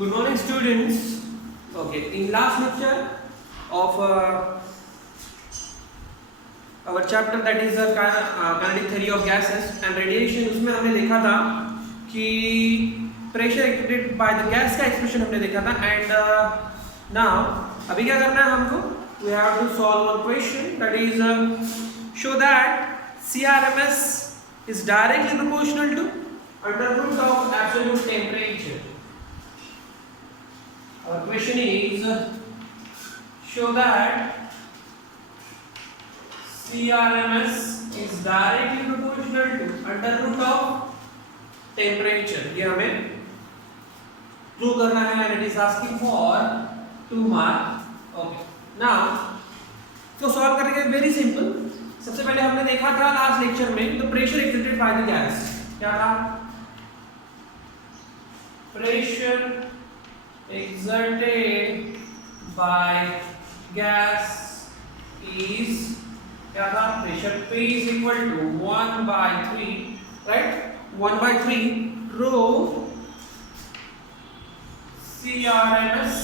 Good morning, students. Okay, in last lecture of our chapter, that is kinetic theory of gases and radiation, उसमें हमने देखा था कि pressure expected by the gas का expression हमने देखा था. एंड नाउ अभी क्या करना है हमको? We have to solve one question, that is show that CRMS is directly proportional to under root of absolute temperature. Our question is show that CRMS is directly proportional to under root of temperature. ये हमें prove करना है and it is asking for 2 mark. Okay. Now तो solve करेंगे very simple. सबसे पहले हमने देखा था लास्ट लेक्चर में तो pressure exerted by the gas. क्या था? Pressure exerted by gas is क्या था? Pressure P is equal to 1/3, right? 1/3 rho CRMS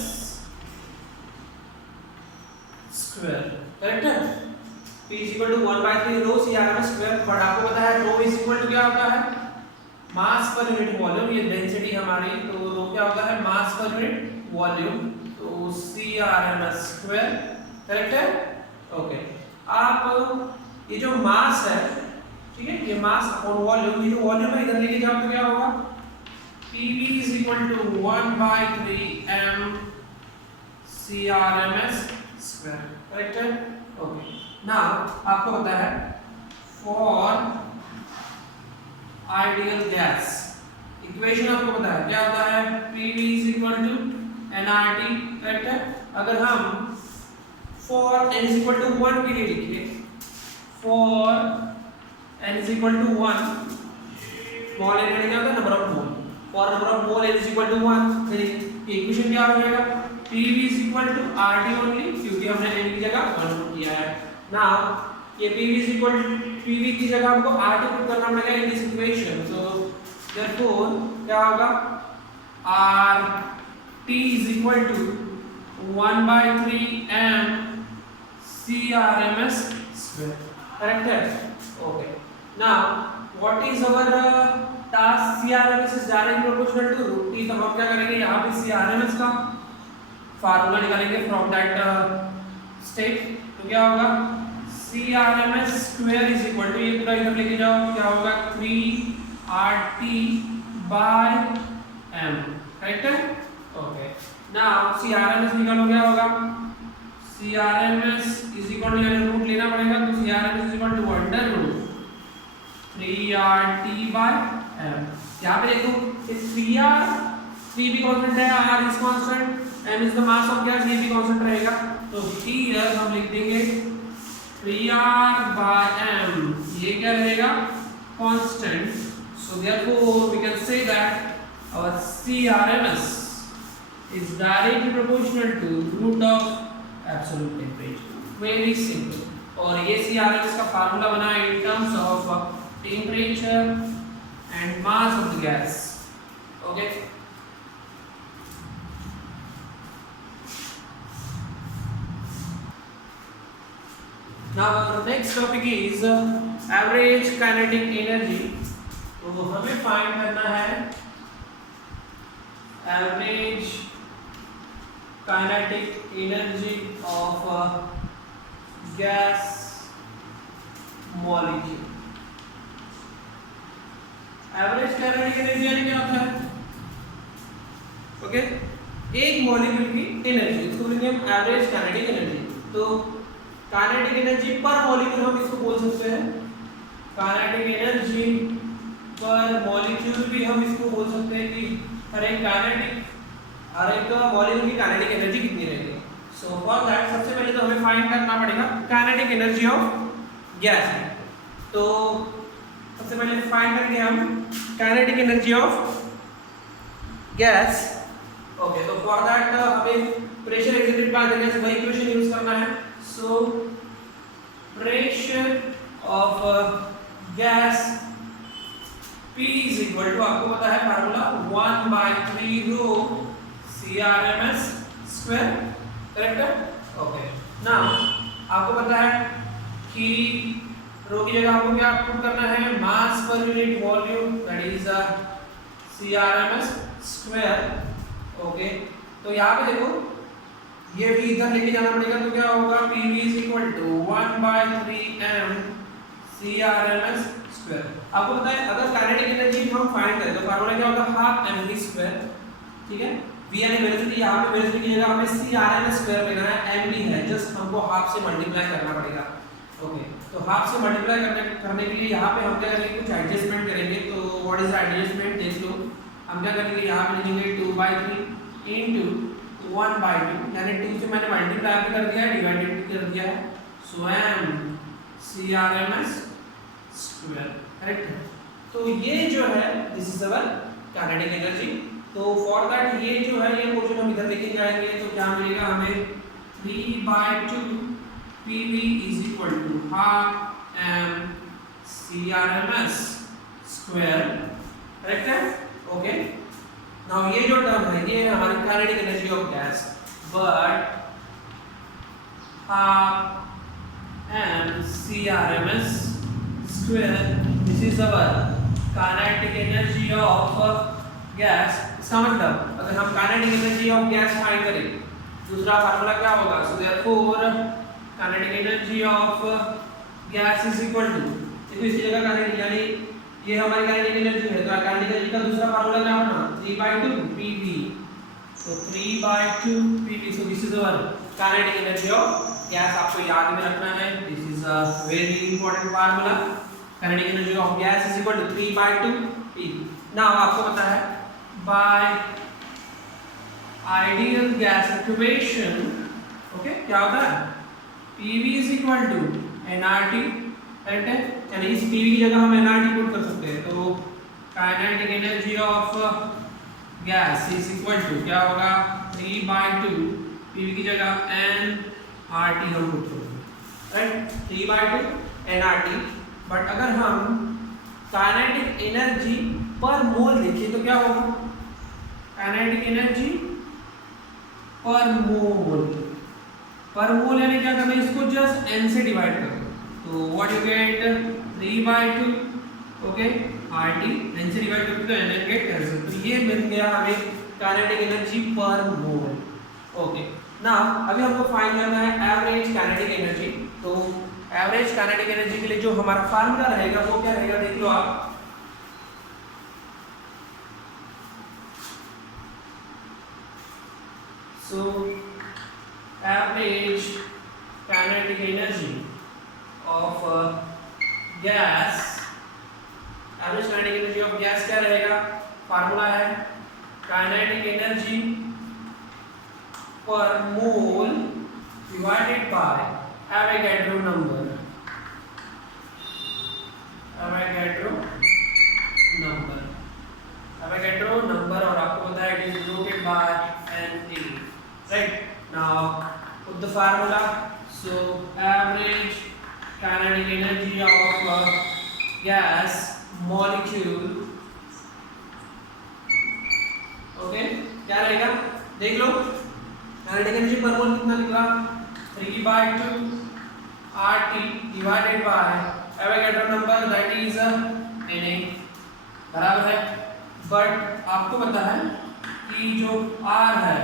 square, correct है? P is equal to 1/3 rho CRMS square. But आपको पता है rho is equal to क्या होता है? Mass per unit volume. ये डेंसिटी हमारी, तो रो क्या होता है? Mass per unit volume. तो CRMS स्क्वायर, करेक्ट है? ओके. आप ये जो मास है, ठीक है, ये मास अपॉन वॉल्यूम, ये जो वॉल्यूम है इधर लेके जाओ तो क्या होगा? PV is equal to 1/3 m CRMS square, correct है? ओके. नाउ आपको पता है फॉर आइडियल गैस इक्वेशन आपको पता है क्या होता है? PV is equal to nRT, correct है? अगर हम for n is equal to 1 के लिए लिखिए, for n is equal to 1, small n क्या होता है? Number of mole. for number of mole n is equal to 1, तो इक्वेशन क्या हो जाएगा? PV is equal to RT only, क्योंकि हमने n की जगह 1 पुट किया है. नाउ ये PV की जगह हमको RT पुट करना पड़ेगा in this equation. So therefore क्या होगा? RT is equal to 1/3 m CRMS square, correct है? Okay. Now what is our task? CRMS is directly proportional to root T. तो हम क्या करेंगे? यहाँ पे CRMS का फार्मूला निकालेंगे फ्रॉम दैट स्टेट. तो क्या होगा? CRMS square is equal to, ये पूरा इधर लेके जाओ, क्या होगा? 3RT by m, करेक्ट है? ओके. नाउ CRMS निकालो, क्या होगा? CRMS is equal to, यानी रूट लेना पड़ेगा, तो CRMS is equal to under root 3RT by m. यहाँ पे देखो 3 भी कांस्टेंट है, R is constant, m is the mass of gas, ये भी कांस्टेंट रहेगा. तो here हम लिख देंगे 3R by m, ये क्या रहेगा? Constant. So therefore we can say that our CRMS is directly proportional to root of absolute temperature. Very simple. और ये CRMS का फार्मूला बना है in terms of temperature and mass of the gas. Okay. Now our next topic is average kinetic energy. तो हमें find करना है average kinetic energy of gas molecule. Average kinetic energy यानी क्या होता है? ओके, एक मॉलिक्यूल की एनर्जी, इसको बोलेंगे हम एवरेज काइनेटिक एनर्जी. तो काइनेटिक एनर्जी पर मॉलिक्यूल हम इसको बोल सकते हैं. काइनेटिक एनर्जी पर मॉलिक्यूल भी हम इसको बोल सकते हैं कि हर एक मॉलिक्यूल की काइनेटिक एनर्जी कितनी रहेगी. सो फॉर दैट सबसे पहले तो हमें फाइंड करना पड़ेगा काइनेटिक एनर्जी ऑफ गैस. तो सबसे पहले फाइंड करेंगे हम kinetic energy of gas. Okay, तो फॉर दैट हमें pressure exerted by the gas वही इक्वेशन यूज करना है. So pressure of gas P is equal to, आपको पता है फार्मूला 1/3 रो CRMS स्क्वायर, करेक्ट है? ओके, नाउ आपको पता है कि रो की जगह आपको क्या पुट करना है, mass per unit volume, that is CRMS square. Okay, तो यहाँ पे देखो ये भी इधर लेके जाना पड़ेगा, तो क्या होगा, PV is equal to 1/3m CRMS square. आपको पता है अगर काइनेटिक एनर्जी हम फाइंड करें तो फार्मूला क्या होगा, हाफ mv स्क्वायर, ठीक है? v यानी वेलोसिटी, यहाँ पे वेलोसिटी की जगह हमें CRMS स्क्वायर लेना है, mv है, जस्ट हमको हाफ से मल्टीप्लाई करना पड़ेगा। ओके, तो हाफ से मल्टीप्लाई करने के लिए यहाँ पे हम क्या करेंगे, कुछ एडजस्टमेंट करेंगे। तो व्हाट इज एडजस्टमेंट, देख लो, हम क्या करेंगे, यहाँ पे लिखेंगे 2/3 इनटू 1/2, यानी 2 से मैंने मल्टीप्लाई भी कर दिया है, डिवाइडेड भी कर दिया है, सो m CRMS स्क्वायर, करेक्ट है? तो ये जो है this is our kinetic energy. तो फॉर दैट ये जो है ये पोर्शन हम इधर लेके जाएंगे, तो क्या मिलेगा हमें, 3/2 PV is equal to half m CRMS square, correct है? ओके, नाउ ये जो टर्म है ये हमारी kinetic energy of gas, but half m CRMS square, this is our kinetic energy of gas. इसका मतलब अगर हम kinetic energy of gas find करें, दूसरा फार्मूला क्या होगा, so therefore kinetic energy of gas is equal to, देखो इसी जगह काइनेटिक, यानी ये हमारी काइनेटिक एनर्जी है, तो काइनेटिक एनर्जी का दूसरा फार्मूला क्या होगा, 3/2 PV, so 3/2 PV, so this is our kinetic energy of gas। आपको याद में रखना है, this is a very important formula, kinetic energy of gas is equal to 3/2 PV। now आपको पता है by ideal gas equation, okay, क्या होता है, PV is equal to nRT, correct है? यानी इस PV की जगह हम nRT पुट कर सकते हैं, तो kinetic energy of gas is equal to क्या होगा, 3/2 PV की जगह nRT हम पुट करेंगे, राइट? 3/2 nRT। बट अगर हम काइनेटिक एनर्जी पर मोल देखें तो क्या होगा, काइनेटिक एनर्जी पर मोल यानी क्या करना है, इसको जस्ट n से डिवाइड कर दो, तो what you get, 3/2, okay, RT, n से डिवाइड करते तो n गेट कैंसिल, तो ये मिल गया हमें काइनेटिक एनर्जी पर मोल। ओके, नाउ अभी हमको फाइंड करना है एवरेज काइनेटिक एनर्जी। तो एवरेज काइनेटिक एनर्जी के लिए जो हमारा फार्मूला रहेगा वो क्या रहेगा, देख लो आप, so average kinetic energy of gas, average kinetic energy of gas क्या रहेगा, फार्मूला है kinetic energy per mole divided by Avogadro number, Avogadro number, और आपको पता है it is denoted by Na, right? now put the formula, so average kinetic energy of gas molecule, okay, क्या रहेगा, देख लो, काइनेटिक एनर्जी पर मोल कितना निकला, 3/2 RT divided by Avogadro number, that is Na, बराबर है। बट आपको पता है कि जो R है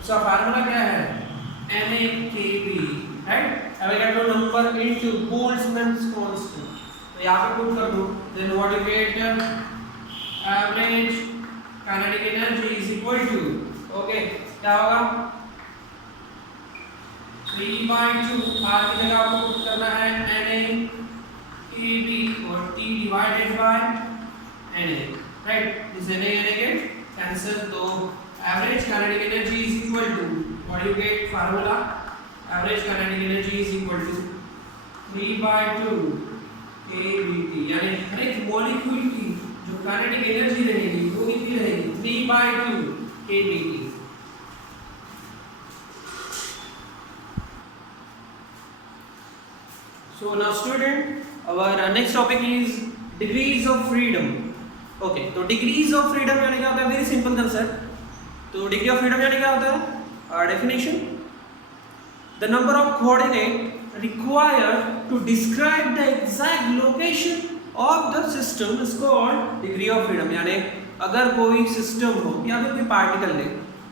उसका फार्मूला क्या है, NaKB, right? Avogadro number into Boltzmann's constant, तो यहाँ पे पुट कर दो, then what you get, average kinetic energy is equal to, okay, क्या होगा, 3/2, R की जगह आपको पुट करना है NaKB और T divided by Na, right? This Na get cancel, तो average kinetic energy is equal to, what you get, formula, average kinetic energy is equal to 3/2 kBT, यानी हर एक मॉलिक्यूल की जो काइनेटिक एनर्जी रहेगी वो कितनी रहेगी, 3/2 kBT। So now student, our next topic is degrees of freedom। Okay, तो degrees of freedom यानी क्या होता है, वेरी सिंपल कंसेप्ट, तो डिग्री ऑफ फ्रीडम यानी क्या होता है? Definition, the number of coordinate required to describe the exact location of the system is called degree of freedom. यानी अगर कोई सिस्टम हो या फिर कोई पार्टिकल ले,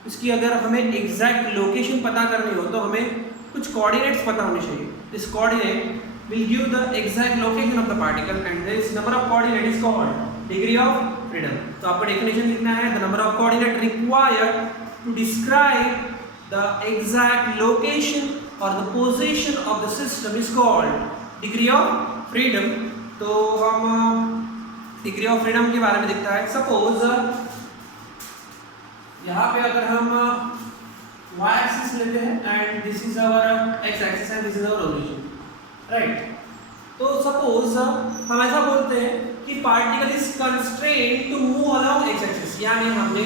इसकी अगर हमें एग्जैक्ट लोकेशन पता करनी हो तो हमें कुछ कोऑर्डिनेट्स पता होने चाहिए। This coordinate will give the exact location of the particle and this number of coordinate is called degree of freedom। तो आपको definition लिखना है, the number of coordinate required to describe the exact location or the position of the system is called degree of freedom। तो हम degree of freedom के बारे में दिखता है। Suppose यहाँ पे अगर हम y axis लेते हैं and this is our x axis and this is our origin, right. तो सपोज हम ऐसा बोलते हैं कि particle is constrained to move along X axis, यानी हमने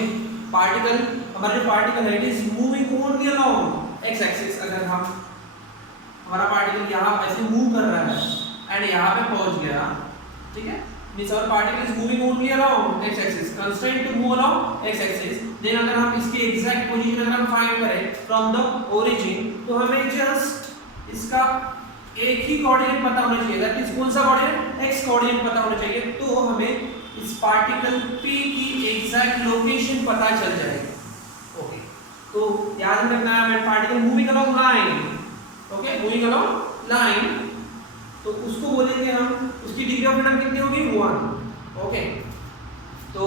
पार्टिकल, हमारा जो पार्टिकल है it is moving only along X axis. अगर हम हमारा पार्टिकल यहाँ ऐसे मूव कर रहा है एंड यहाँ पे पहुंच गया, ठीक है, means our particle is moving only along X axis, constrained to move along X axis. Then अगर हम इसकी एग्जैक्ट पोजीशन अगर हम फाइंड करें फ्रॉम द ओरिजिन, तो हमें जस्ट इसका एक ही कोऑर्डिनेट पता होना चाहिए, दैट इज कौन सा कोऑर्डिनेट? एक्स कोऑर्डिनेट पता होना चाहिए। तो हमें इस पार्टिकल P की एग्जैक्ट लोकेशन पता चल जाएगी। ओके, तो याद रखना है particle moving along line, okay, moving along line, तो उसको बोलेंगे हम, उसकी डिग्री ऑफ फ्रीडम कितनी होगी? 1। ओके, तो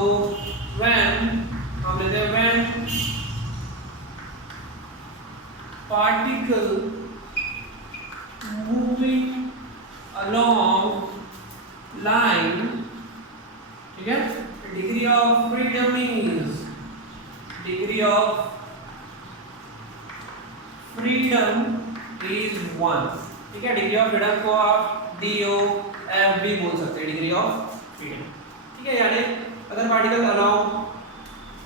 व्हेन हम लेते हैं when particle moving along line, ठीक है, degree of freedom is degree of freedom is 1, ठीक है। डिग्री ऑफ फ्रीडम को आप DOF भी बोल सकते हैं, डिग्री ऑफ फ्रीडम, ठीक है। यानी अगर पार्टिकल अलोंग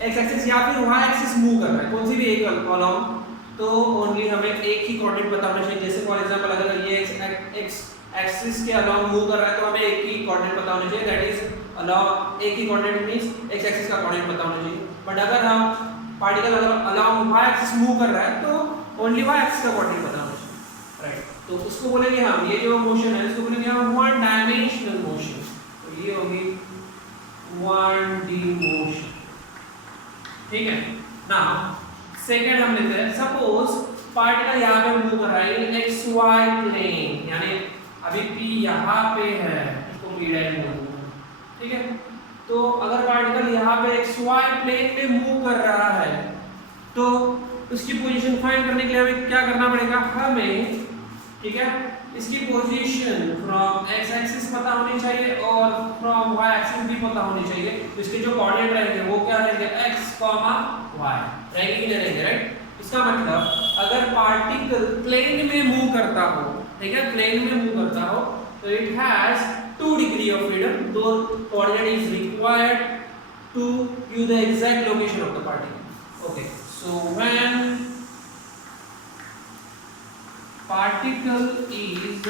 एक्स एक्सिस या फिर y एक्सिस मूव कर रहा है, कौन सी भी एक अलोंग, तो ओनली हमें एक ही कोऑर्डिनेट पता होना चाहिए। जैसे फॉर एग्जांपल अगर ये एक्स एक्सिस के अलोंग मूव कर रहा है तो हमें एक ही कोऑर्डिनेट पता होना चाहिए, दैट इज अलोंग, एक ही कोऑर्डिनेट मींस एक्स एक्सिस का कोऑर्डिनेट पता होना चाहिए। बट अगर हम पार्टिकल अगर अलोंग y एक्सिस मूव कर रहा है तो ओनली y एक्सिस का कोऑर्डिनेट पता होना चाहिए, राइट। तो उसको बोलेंगे हम, ये जो मोशन है इसको बोलेंगे हम वन डायमेंशनल मोशन। तो ये होगी 1D मोशन, ठीक है ना। सेकंड हम लेते हैं, सपोज पार्टिकल यहाँ पे मूव कर रहा है एक्स वाई प्लेन, यानी अभी P यहाँ पे है, इसको P' बोलते हैं, ठीक है। तो अगर पार्टिकल यहाँ पे एक्स वाई प्लेन में मूव कर रहा है तो उसकी पोजीशन फाइंड करने के लिए हमें क्या करना पड़ेगा? हमें, ठीक है, इसकी पोजीशन फ्रॉम एक्स एक्सिस पता होनी चाहिए और फ्रॉम वाई एक्सिस भी पता होनी चाहिए। तो इसके जो कोऑर्डिनेट रहेंगे वो क्या रहेंगे? x, y रहेंगे कि नहीं रहेंगे, राइट। इसका मतलब अगर पार्टिकल प्लेन में मूव करता हो, ठीक है, प्लेन में मूव करता हो, तो it has 2 degree of freedom, दो coordinate is required to give the exact location of the particle. Okay, so when particle is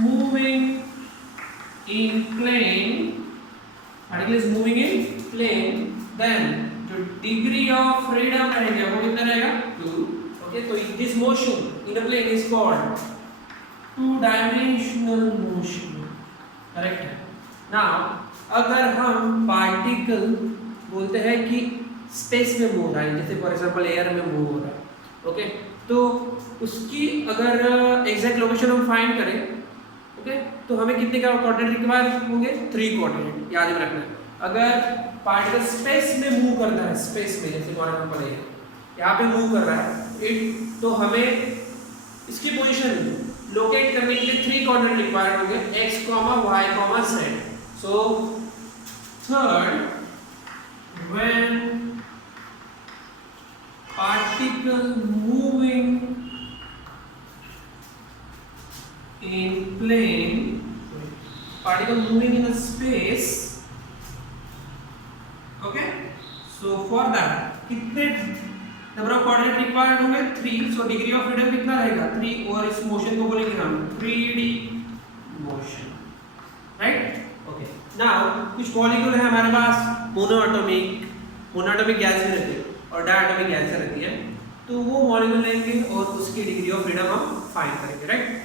moving in plane, particle is moving in plane, then जो degree of freedom रहेगा वो कितना रहेगा? 2। okay, तो this motion in the plane is called 2-dimensional motion, correct है। now अगर हम particle बोलते हैं कि space में मूव हो रहा है, जैसे फॉर एग्जांपल एयर में मूव हो रहा है, ओके, तो उसकी अगर एग्जैक्ट लोकेशन हम फाइंड करें, ओके, तो हमें कितने का कोऑर्डिनेट रिक्वायर होंगे? 3 कोऑर्डिनेट, याद में रखना है। अगर पार्टिकल स्पेस में मूव करता है, स्पेस में, जैसे फॉर एग्जांपल यहाँ पे मूव कर रहा है इट, तो हमें इसकी पोजीशन लोकेट करने के लिए 3 कोऑर्डिनेट रिक्वायर होंगे, x, y, z। So third, when particle moving in plane, particle moving in a space, okay, so for that कितने नंबर ऑफ कोऑर्डिनेट रिक्वायर्ड होंगे? 3। सो डिग्री ऑफ फ्रीडम कितना रहेगा? 3, और इस मोशन को बोलेंगे हम 3D motion, right. Okay, now कुछ मॉलिक्यूल है हमारे पास, मोनो एटॉमिक, मोनोएटॉमिक गैस भी रहती है और डायटॉमिक गैस रहती है, तो वो मॉलिक्यूल लेंगे और उसकी डिग्री ऑफ फ्रीडम हम फाइंड करेंगे, right.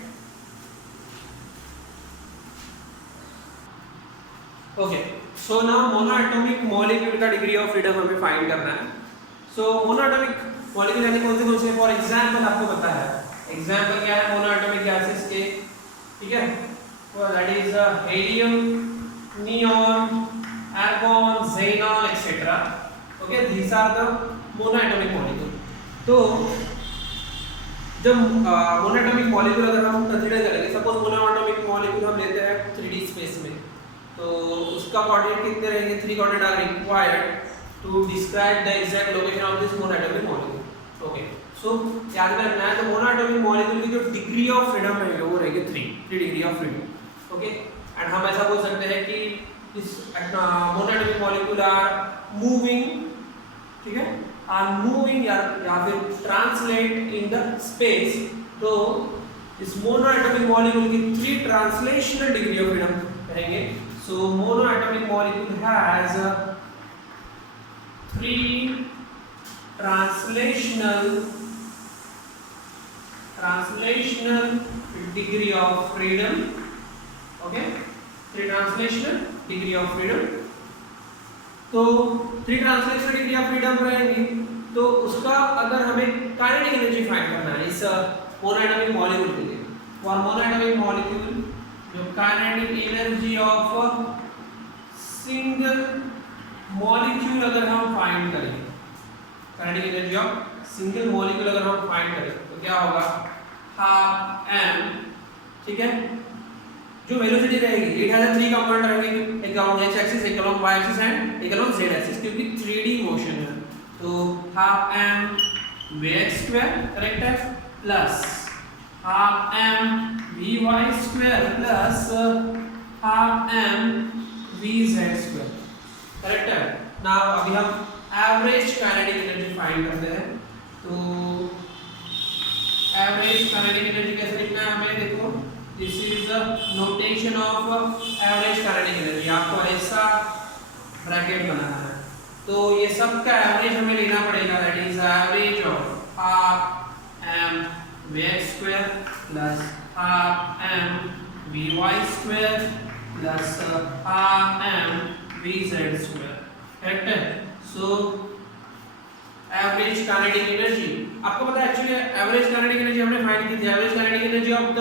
Okay, so now monoatomic molecule का डिग्री ऑफ फ्रीडम हमें फाइंड करना है। सो मोनोएटॉमिक मॉलिक्यूल यानी कौन से फॉर एग्जांपल आपको पता है, एग्जांपल क्या है मोनोएटॉमिक गैसेस के, ठीक है, तो that is helium, neon, argon, xenon etcetera. Okay, these are the monoatomic molecule. तो जब मोनोएटॉमिक मॉलिक्यूल अगर हम कंसीडर करेंगे, सपोज मोनोएटॉमिक मॉलिक्यूल हम लेते हैं 3D स्पेस में, तो उसका कोऑर्डिनेट कितने रहेंगे, 3 coordinate are required to describe the exact location of this monoatomic molecule. Okay, so याद रखना है, तो मोनोएटॉमिक मॉलिक्यूल की जो डिग्री ऑफ फ्रीडम है वो रहेगी 3 degree of freedom. Okay, and हम ऐसा बोल सकते हैं कि इस मोनोएटॉमिक मॉलिक्यूल आर मूविंग, ठीक है, आर मूविंग या फिर ट्रांसलेट इन द स्पेस। तो इस मोनोएटॉमिक मॉलिक्यूल की 3 ट्रांसलेशनल डिग्री ऑफ फ्रीडम रहेंगे। So monoatomic molecule has 3 translational degree of freedom। okay, 3 translational degree of freedom। तो 3 ट्रांसलेशनल डिग्री ऑफ फ्रीडम रहेंगी, तो उसका अगर हमें काइनेटिक एनर्जी फाइंड करना है इस मोनोएटॉमिक मॉलिक्यूल के लिए, फॉर मोनोएटॉमिक मॉलिक्यूल जो kinetic energy of single molecule अगर हम फाइंड करें, kinetic energy of single molecule अगर हम फाइंड करें तो क्या होगा, हाफ m, ठीक है, जो वेलोसिटी रहेगी इट हैज 3 कंपोनेंट रहेंगे, एक अलोंग x एक्सिस, एक अलोंग y एक्सिस एंड एक अलोंग z एक्सिस, क्योंकि 3D मोशन है। तो हाफ m vx2 करेक्ट है, plus half m vy2 plus half m vz2 correct है। नाउ अभी हम एवरेज काइनेटिक एनर्जी फाइंड करते हैं। तो एवरेज काइनेटिक एनर्जी कैसे लिखना है हमें, देखो this is the notation of average kinetic energy, आपको ऐसा ब्रैकेट बनाना है, तो ये सब का एवरेज हमें लेना पड़ेगा, that is average of half m vx2 plus half m vy2 plus half m vz2, correct है। सो एवरेज काइनेटिक एनर्जी आपको पता है, एक्चुअली एवरेज काइनेटिक एनर्जी हमने फाइंड की थी, average kinetic energy of the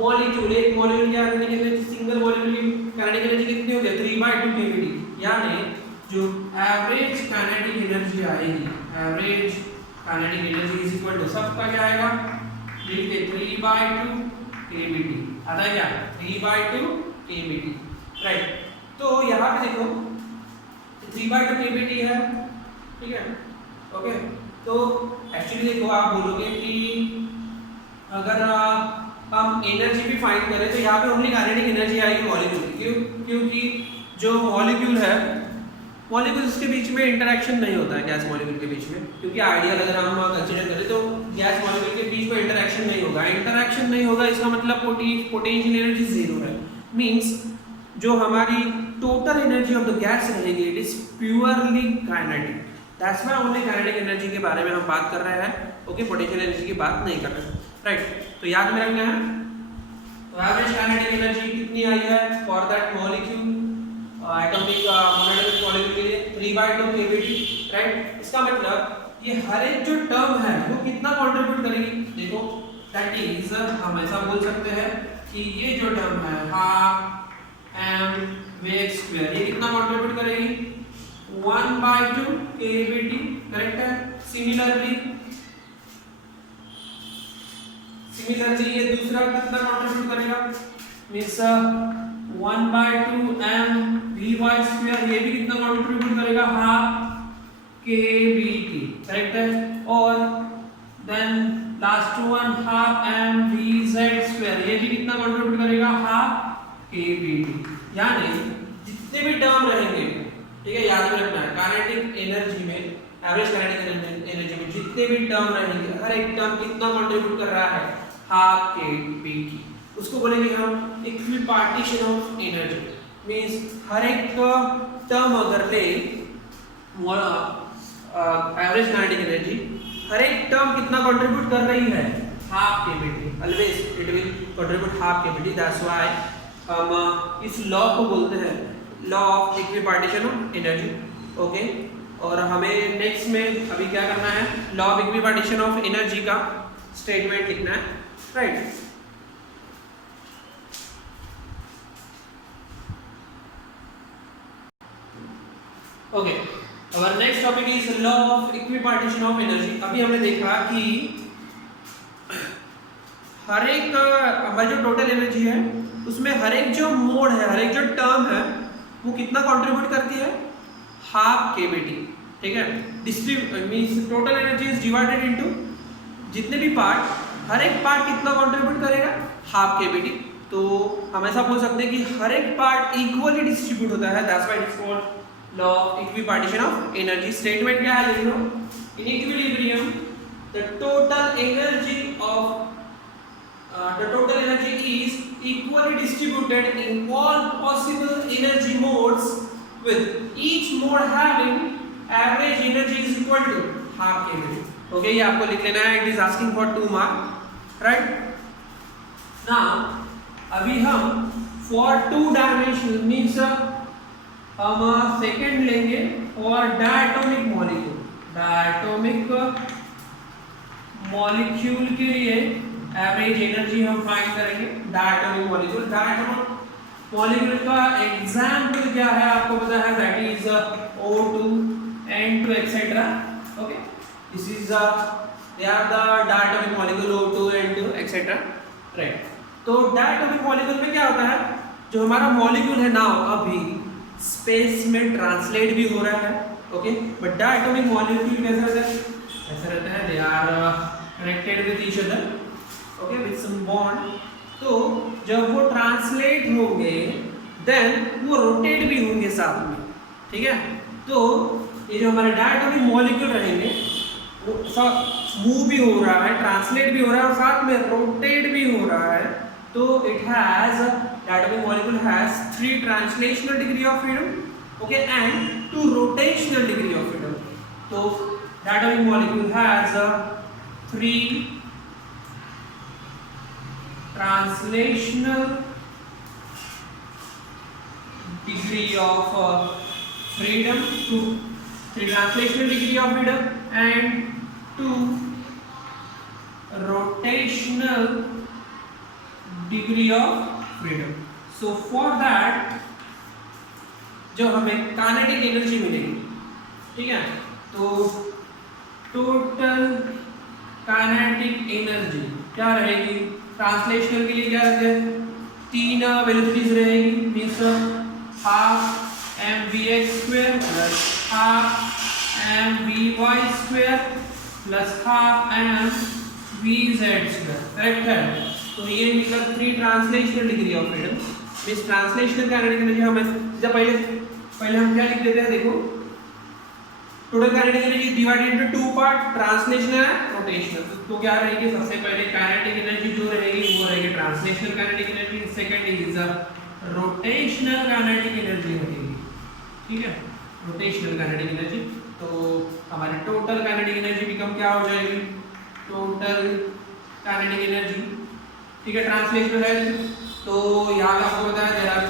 molecule, एक molecule की kinetic energy, single molecule की काइनेटिक एनर्जी कितनी होती है, 3/2 kBd, यानी जो एवरेज काइनेटिक एनर्जी आएगी, average kinetic energy is equal to सबका क्या आएगा, लिख के 3/2 kBd आता है क्या, 3/2 kBd, राइट। तो यहाँ पे देखो 3/2 kBd है, ठीक है, ओके। तो एक्चुअली देखो आप बोलोगे कि अगर हम एनर्जी भी फाइंड करें तो यहाँ पे ओनली काइनेटिक एनर्जी आएगी मॉलिक्यूल की, क्यों, क्योंकि जो मॉलिक्यूल है, मॉलिक्यूल्स के बीच में इंटरेक्शन नहीं होता है गैस मॉलिक्यूल के बीच में, क्योंकि आइडियल अगर हम कंसीडर करें तो गैस मॉलिक्यूल के बीच में इंटरेक्शन नहीं होगा, इंटरेक्शन नहीं होगा इसका मतलब पोटेंशियल एनर्जी जीरो है, मींस जो हमारी total energy of the gas रहेगी it is purely kinetic, that's why only kinetic energy के बारे में हम बात कर रहे हैं, ओके, पोटेंशियल एनर्जी की बात नहीं कर रहे हैं, राइट। तो याद में रखना है, तो एवरेज काइनेटिक एनर्जी कितनी आई है for that molecule, atomic monoatomic molecule के लिए 3/2 kBd, राइट। इसका मतलब ये हर एक जो टर्म है वो कितना कंट्रीब्यूट करेगी, देखो दैट इज हम ऐसा बोल सकते हैं कि ये जो टर्म है हाफ m vx2 ये कितना कंट्रीब्यूट करेगी, 1/2 kBd, करेक्ट है। सिमिलरली ये दूसरा कितना कंट्रीब्यूट करेगा, मींस 1/2 m vy2 ये भी कितना कंट्रीब्यूट करेगा, हाफ kBd, करेक्ट है। और then last one half m vz2 ये भी कितना कंट्रीब्यूट करेगा, हाफ kBd, यानी जितने भी टर्म रहेंगे, ठीक है, याद में रखना है काइनेटिक एनर्जी में, एवरेज काइनेटिक एनर्जी में जितने भी टर्म रहेंगे हर एक टर्म कितना कंट्रीब्यूट कर रहा है, हाफ kBd, उसको बोलेंगे हम equal partition of energy, means हर एक टर्म अगर ले एवरेज काइनेटिक एनर्जी, हर एक टर्म कितना कंट्रीब्यूट कर रही है, half KVT, always it will contribute half KVT, that's why हम इस लॉ को बोलते हैं law of equipartition of energy. Okay, और हमें नेक्स्ट में अभी क्या करना है, law of equipartition of energy का स्टेटमेंट लिखना है, right. Okay, our next topic is law of equipartition of energy। अभी हमने देखा कि हर एक हमारी जो टोटल एनर्जी है उसमें हर एक जो मोड है, हर एक जो टर्म है वो कितना कंट्रीब्यूट करती है, हाफ केवीटी, ठीक है। Distribute means total energy is divided into जितने भी पार्ट, हर एक पार्ट कितना कंट्रीब्यूट करेगा, हाफ केवीटी। तो हम ऐसा बोल सकते हैं कि हर एक पार्ट इक्वली डिस्ट्रीब्यूट होता है, that's why it is called law of equipartition of energy. Statement क्या है, देख लो, in equilibrium the total energy is equally distributed in all possible energy modes with each mode having average energy is equal to half kV। Okay, ये आपको लिख लेना है, it is asking for 2 mark, right. Now अभी हम for 2 dimension means हम second लेंगे और डायटोमिक मॉलिक्यूल, डायटोमिक मॉलिक्यूल के लिए एवरेज एनर्जी हम फाइंड करेंगे। डायटोमिक मॉलिक्यूल, डायटोमिक मॉलिक्यूल का एग्जाम्पल क्या है आपको पता है, that is O2, N2 etcetera. Okay, this is they are the diatomic molecule O2, N2 etcetera, right. तो डायटोमिक मॉलिक्यूल में क्या होता है, जो हमारा मॉलिक्यूल है नाउ अभी स्पेस में ट्रांसलेट भी हो रहा है, ओके, बट डायटोमिक मॉलिक्यूल कैसा रहता है, ऐसा रहता है, they are connected with each other, okay, with some bond. तो जब वो ट्रांसलेट होंगे देन वो रोटेट भी होंगे साथ में, ठीक है। तो ये जो हमारे डायटोमिक मॉलिक्यूल रहेंगे वो सब मूव भी हो रहा है, ट्रांसलेट भी हो रहा है और साथ में रोटेट भी हो रहा है। तो it has, diatomic molecule has 3 translational degree of freedom, okay, and 2 rotational degree of freedom. तो diatomic molecule has 3 translational degree of freedom, 2 translational degree of freedom and 2 rotational degree of freedom। so for that जो हमें kinetic energy मिलेगी, ठीक है, तो total kinetic energy क्या रहेगी, translational के लिए क्या रहते हैं, 3 वेलोसिटीज रहेगी, means half mvx² plus half mvy² plus half mvz², correct है। तो ये मतलब 3 translational degree of freedom. Means translational kinetic energy हमें जब पहले हम क्या लिख देते हैं, देखो, total kinetic energy divided into 2 part, translational and rotational. तो क्या रहेगी, सबसे पहले काइनेटिक एनर्जी जो रहेगी वो रहेगी translational kinetic energy, second is rotational kinetic energy रहेगी, ठीक है, रोटेशनल काइनेटिक एनर्जी। तो हमारी टोटल काइनेटिक एनर्जी बिकम क्या हो जाएगी, टोटल काइनेटिक एनर्जी, ठीक है, ट्रांसलेशनल है। तो यहाँ पे आपको पता है there are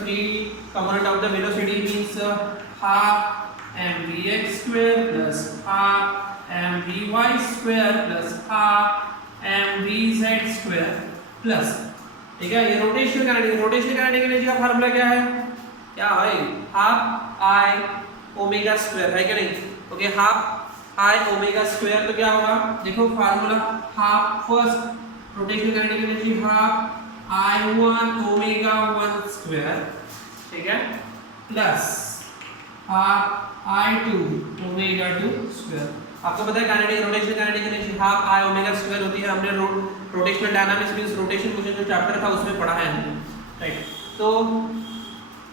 3 component of the velocity, means half mvx² plus half mvy² plus half mvz² plus, ठीक है, ये रोटेशनल काइनेटिक एनर्जी का फार्मूला क्या है, क्या है, हाफ I ओमेगा स्क्वायर, है क्या नहीं, okay, half I omega square. तो क्या होगा, देखो formula, half first rotational kinetic energy half I1 omega 1 square, ठीक है, plus half I2 omega 2 square. आपको पता है kinetic rotational kinetic energy half I omega square होती है, हमने rotational dynamics means rotation motion जो चैप्टर था उसमें पढ़ा है हमने, राइट। तो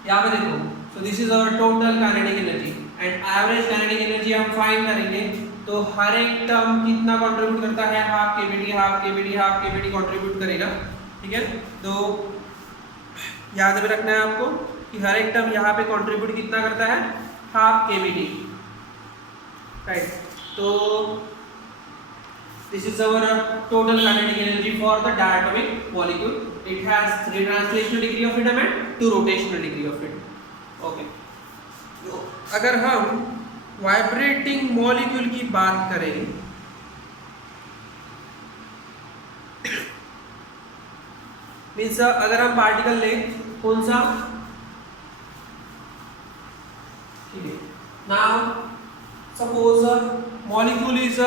यहाँ पे देखो, so this is our total kinetic energy and average kinetic energy हम फाइंड करेंगे। तो हर एक टर्म कितना कंट्रीब्यूट करता है, हाफ केवीटी कंट्रीब्यूट करेगा, ठीक है। तो याद में रखना है आपको कि हर एक टर्म यहाँ पे कंट्रीब्यूट कितना करता है, हाफ केवीटी, राइट. तो this is our total kinetic energy for the diatomic molecule. It has 3 translational degree of freedom and 2 rotational degree of freedom. Okay. तो अगर हम वाइब्रेटिंग मॉलिक्यूल की बात करें, मीन्स अगर हम पार्टिकल लें कौन सा, ठीक है. Now suppose molecule is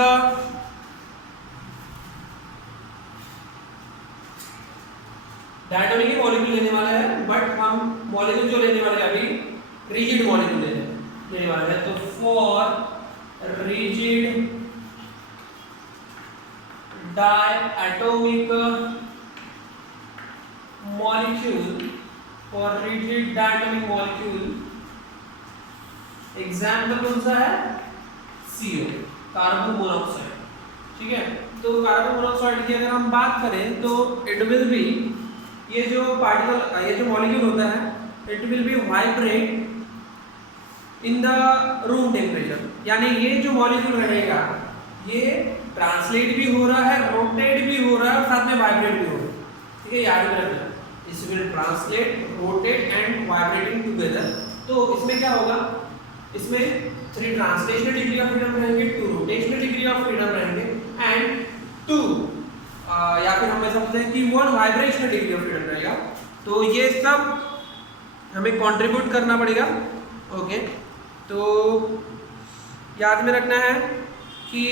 diatomic molecule लेने वाला है, बट हम मॉलिक्यूल जो लेने वाले हैं अभी रिजिड मॉलिक्यूल लेने वाले हैं. तो for rigid diatomic molecule, for rigid diatomic molecule example कौन सा है, CO, कार्बन मोनोऑक्साइड. ठीक है. तो कार्बन मोनोऑक्साइड की अगर हम बात करें तो इट विल बी, ये जो पार्टिकल, ये जो मॉलिक्यूल होता है, it will be vibrate in the room temperature. यानी ये जो मॉलिक्यूल रहेगा ये ट्रांसलेट भी हो रहा है, रोटेट भी हो रहा है, साथ में वाइब्रेट भी हो रहा है. ठीक है, याद में रखना. इस will translate, rotate and vibrating together. तो इसमें क्या होगा, इसमें 3 ट्रांसलेशनल डिग्री ऑफ फ्रीडम रहेंगे, 2 रोटेशनल डिग्री ऑफ फ्रीडम रहेंगे एंड 2 या फिर हम समझते हैं कि 1 वाइब्रेशनल डिग्री ऑफ फ्रीडम रहेगा. तो ये सब हमें कंट्रीब्यूट करना पड़ेगा. ओके. तो याद में रखना है कि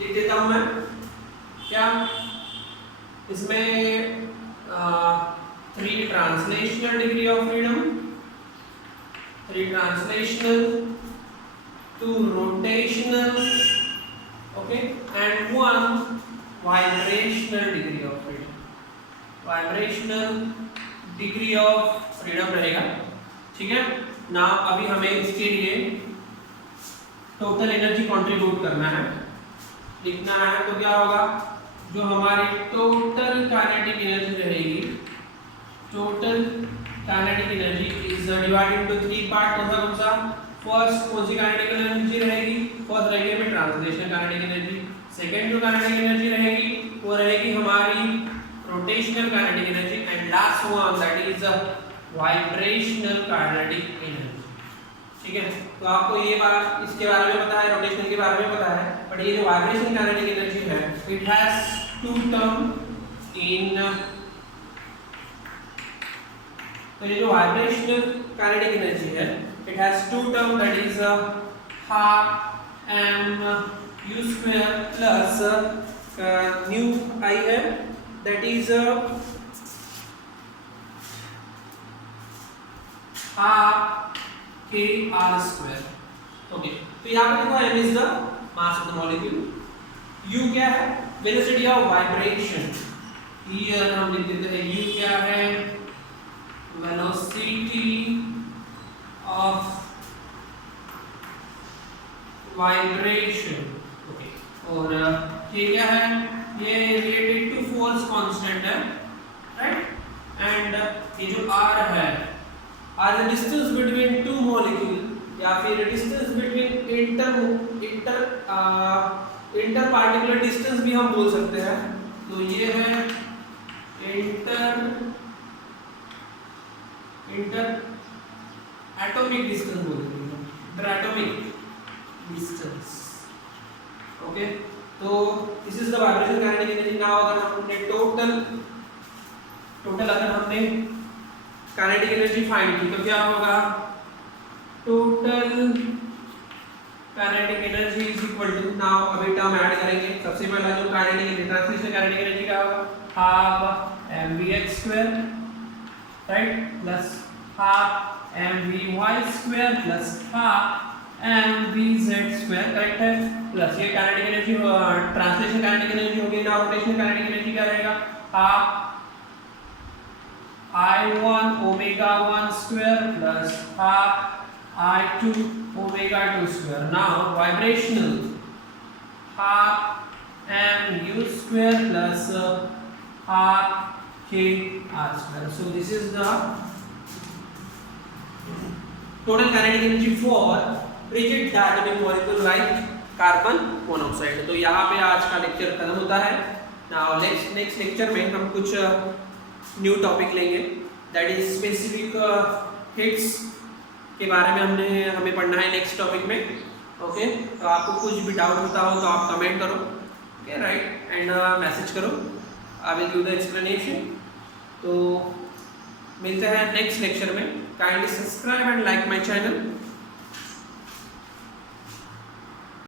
लिख देता हूं मैं क्या, इसमें 3 translational degree of freedom, 3 translational, 2 rotational, okay, and 1 vibrational degree of freedom. Vibrational degree of freedom रहेगा. ठीक है ना. अभी हमें इसके लिए टोटल एनर्जी कंट्रीब्यूट करना है, लिखना है. तो क्या होगा, जो हमारी टोटल काइनेटिक एनर्जी रहेगी, total kinetic energy is divided into 3 part. कौन सा, फर्स्ट कौन सी काइनेटिक एनर्जी रहेगी, फर्स्ट रहेगी हमें ट्रांसलेशनल काइनेटिक एनर्जी. सेकंड जो काइनेटिक एनर्जी रहेगी वो रहेगी हमारी rotational kinetic energy and last one that is vibrational kinetic energy. ठीक है. तो आपको ये बात इसके बारे में पता है, रोटेशनल के बारे में पता है, बट ये जो वाइब्रेशनल काइनेटिक एनर्जी है, इट हैज 2 टर्म इन, तो ये जो वाइब्रेशनल काइनेटिक एनर्जी है, it has 2 term, that is half mu square plus nu I है, that is half k r square. Okay. तो यहाँ पे देखो m is the mass of the molecule, u क्या है, velocity of vibration. Here हम लिख देते हैं u क्या है, velocity of vibration. Okay. और ये क्या है, ये related to force constant है, right? and ये जो r है, r the distance between 2 molecule या फिर distance between inter particular distance भी हम बोल सकते हैं. तो ये है इंटर एटॉमिक डिस्टेंस बोलते हैं, इंटरएटॉमिक डिस्टेंस. ओके. तो this is the vibration kinetic energy. Now अगर हमने टोटल अगर हमने काइनेटिक एनर्जी फाइंड की तो क्या होगा, total kinetic energy is equal to, now अभी टर्म ऐड करेंगे. सबसे पहला जो kinetic energy, translational kinetic energy क्या होगा, half mvx² right, plus half mvy² plus half mvz², correct है. प्लस ये kinetic energy, translational kinetic energy होगी. ना रोटेशनल काइनेटिक एनर्जी क्या रहेगा, half I1 omega 1² plus half I2 omega 2². Now vibrational half mu² plus half k r². So this is the total kinetic energy for rigid diatomic molecule like carbon monoxide. तो यहाँ पे आज का lecture खत्म होता है। नाउ नेक्स्ट लेक्चर में हम कुछ न्यू टॉपिक लेंगे, दैट इज स्पेसिफिक हिट्स के बारे में हमें पढ़ना है नेक्स्ट टॉपिक में। ओके, तो आपको कुछ भी डाउट होता हो तो आप कमेंट करो, ओके राइट, एंड मैसेज करो, I will give the explanation. तो मिलते हैं नेक्स्ट लेक्चर में। Kindly subscribe and like my channel.